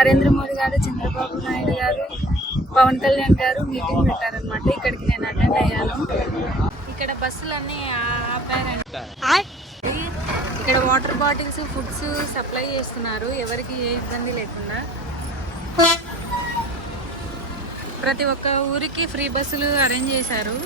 నరేంద్ర మోదీ గారు చంద్రబాబు నాయుడు గారు పవన్ కళ్యాణ్ గారు మీటింగ్ పెట్టారనమాట ఇక్కడికి నేను అటెండ్ అయ్యాను. ఇక్కడ బస్సులన్నీ ఆపారంట ఇక్కడ వాటర్ బాటిల్స్ ఫుడ్స్ సప్లై చేస్తున్నారు. ఎవరికి ఏ ఇబ్బంది లేకుండా. ప్రతి ఒక్క ఊరికి ఫ్రీ బస్సులు అరేంజ్ చేశారు.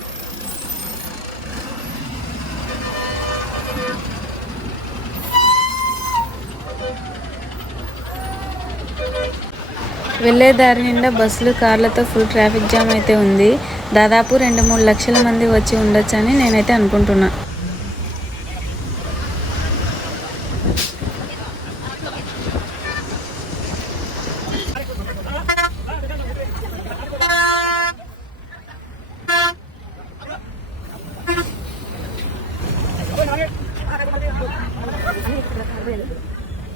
వెళ్ళే దారి నిండా బస్సులు కార్లతో ఫుల్ ట్రాఫిక్ జామ్ అయితే ఉంది. దాదాపు రెండు మూడు లక్షల మంది వచ్చి ఉండొచ్చని నేనైతే అనుకుంటున్నా.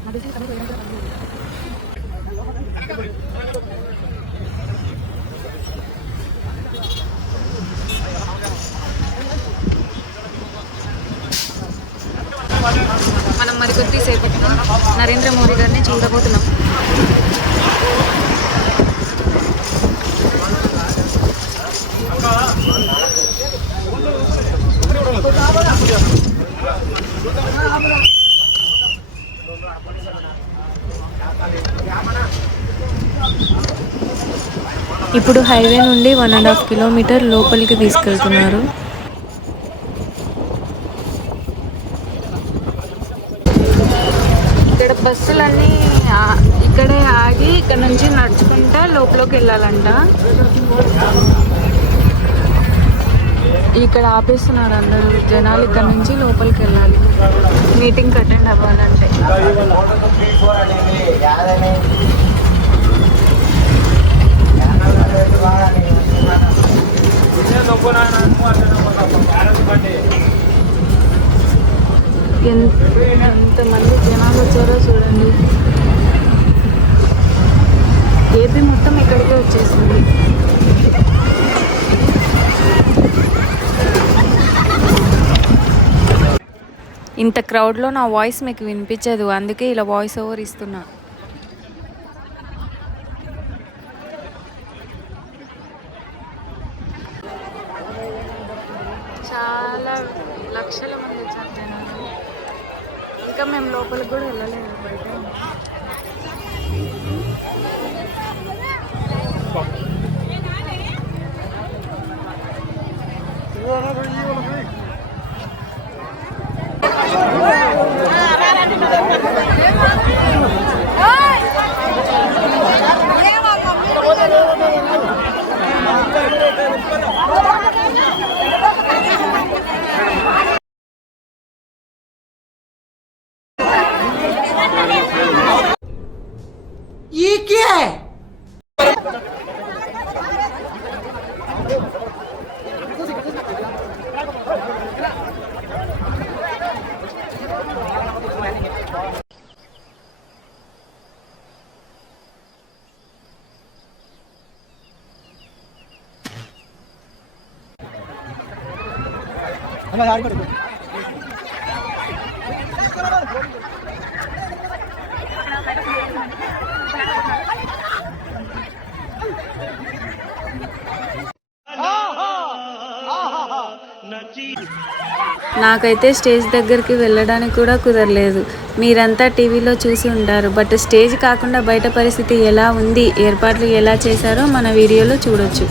అది మరికొద్ది నరేంద్ర మోడీ గారిని చూడబోతున్నాం. ఇప్పుడు హైవే నుండి వన్ అండ్ హాఫ్ కిలోమీటర్ లోపలికి తీసుకెళ్తున్నారు ఇక్కడ బస్సులన్నీ ఇక్కడే ఆగి ఇక్కడ నుంచి నడుచుకుంటా లోపలికి వెళ్ళాలంట. ఇక్కడ ఆపేస్తున్నారు అందరూ. జనాలు ఇక్కడ నుంచి లోపలికి వెళ్ళాలి. మీటింగ్ అటెండ్ అవ్వాలంటే. ఎంత ఎంతమంది జనాలు వచ్చారో చూడండి. ఏపీ మొత్తం ఇక్కడికే వచ్చేసింది. ఇంత క్రౌడ్లో నా వాయిస్ మీకు వినిపించదు అందుకే ఇలా వాయిస్ ఓవర్ ఇస్తున్నా. చాలా లక్షల మంది వచ్చారు జనాలు. ఇంకా మేము లోపలికి కూడా వెళ్ళలేదు బయట నాకైతే స్టేజ్ దగ్గరికి వెళ్ళడానికి కూడా కుదరలేదు. మీరంతా టీవీలో చూసి ఉంటారు. బట్ స్టేజ్ కాకుండా బయట పరిస్థితి ఎలా ఉంది ఏర్పాట్లు ఎలా చేశారో మన వీడియోలో చూడొచ్చు.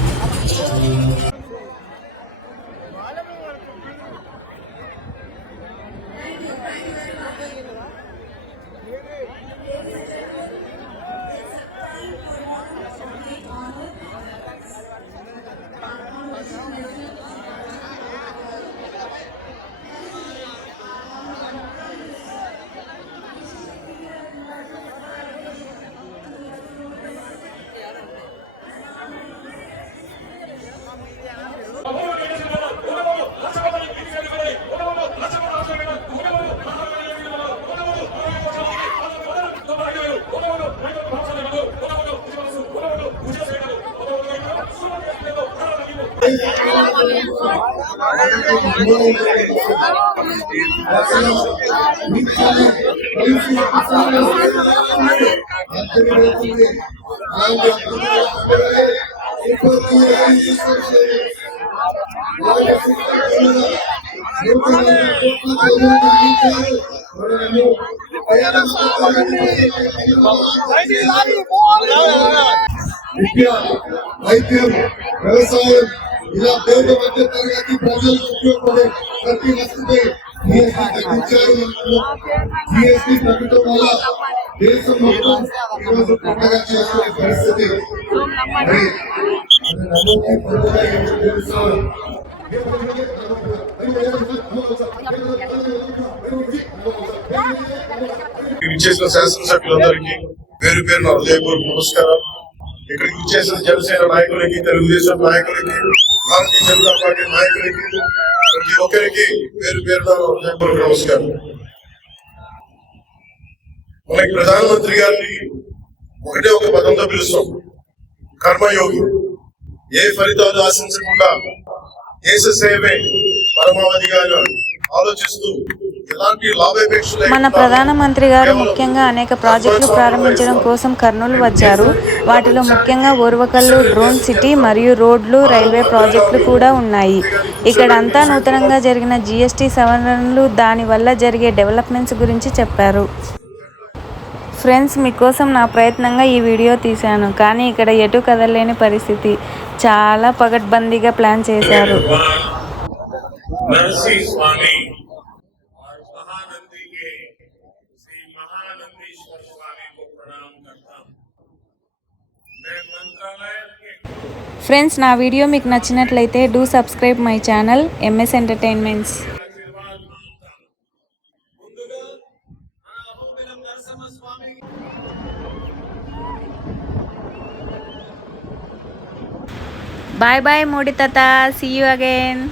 విద్య వైద్యం వ్యవసాయం ఇలా పేద మధ్య తరగతి ప్రజలకు ఉపయోగపడే ప్రతి వస్తుపై జిఎస్టీ తగ్గించారు జిఎస్టీ తగ్గడం వల్ల దేశం మొత్తం ఈరోజు పండగ చేసుకునే పరిస్థితి మరి అది నమ్మకం పండుగ ఏంటో తెలుసా? ఇచ్చేసిన శాసనసభ్యులందరికీ పేరు పేరు నా హృదయపూర్వక నమస్కారం ఇక్కడికి ఇచ్చేసిన జనసేన నాయకులకి తెలుగుదేశం నాయకులకి భారతీయ జనతా పార్టీ నాయకులకి ప్రతి ఒక్కరికి పేరు పేరు హృదయపూర్వక నమస్కారం. మనకి ప్రధానమంత్రి గారిని ఒకటే ఒక పదంతో పిలుస్తాం. కర్మయోగి. ఏ ఫలితాలు ఆశించకుండా దేశ సేవే పరమావధిగా ఆలోచిస్తూ మన ప్రధానమంత్రి గారు ముఖ్యంగా అనేక ప్రాజెక్టులు ప్రారంభించడం కోసం కర్నూలు వచ్చారు. వాటిలో ముఖ్యంగా ఓర్వకల్లు డ్రోన్ సిటీ మరియు రోడ్లు రైల్వే ప్రాజెక్టులు కూడా ఉన్నాయి. ఇక్కడ అంతా నూతనంగా జరిగిన జిఎస్టీ సవరణలు దానివల్ల జరిగే డెవలప్మెంట్స్ గురించి చెప్పారు. ఫ్రెండ్స్ మీకోసం నా ప్రయత్నంగా ఈ వీడియో తీశాను. కానీ ఇక్కడ ఎటు కదలలేని పరిస్థితి. చాలా పగడ్బందీగా ప్లాన్ చేశారు. నరసింహ స్వామి महानंदी के श्री महानंदीश्वर स्वामी को प्रणाम करता हूँ मैं मंत्रालय के ఫ్రెండ్స్ నా వీడియో మీకు నచ్చినట్లయితే do subscribe my channel MS entertainments आशीर्वाद मांगता हूँ ముందుగా మన అహోబిలం నరసింహ స్వామి బాయ్ బాయ్ మోడీ తాత సీ యూ అగైన్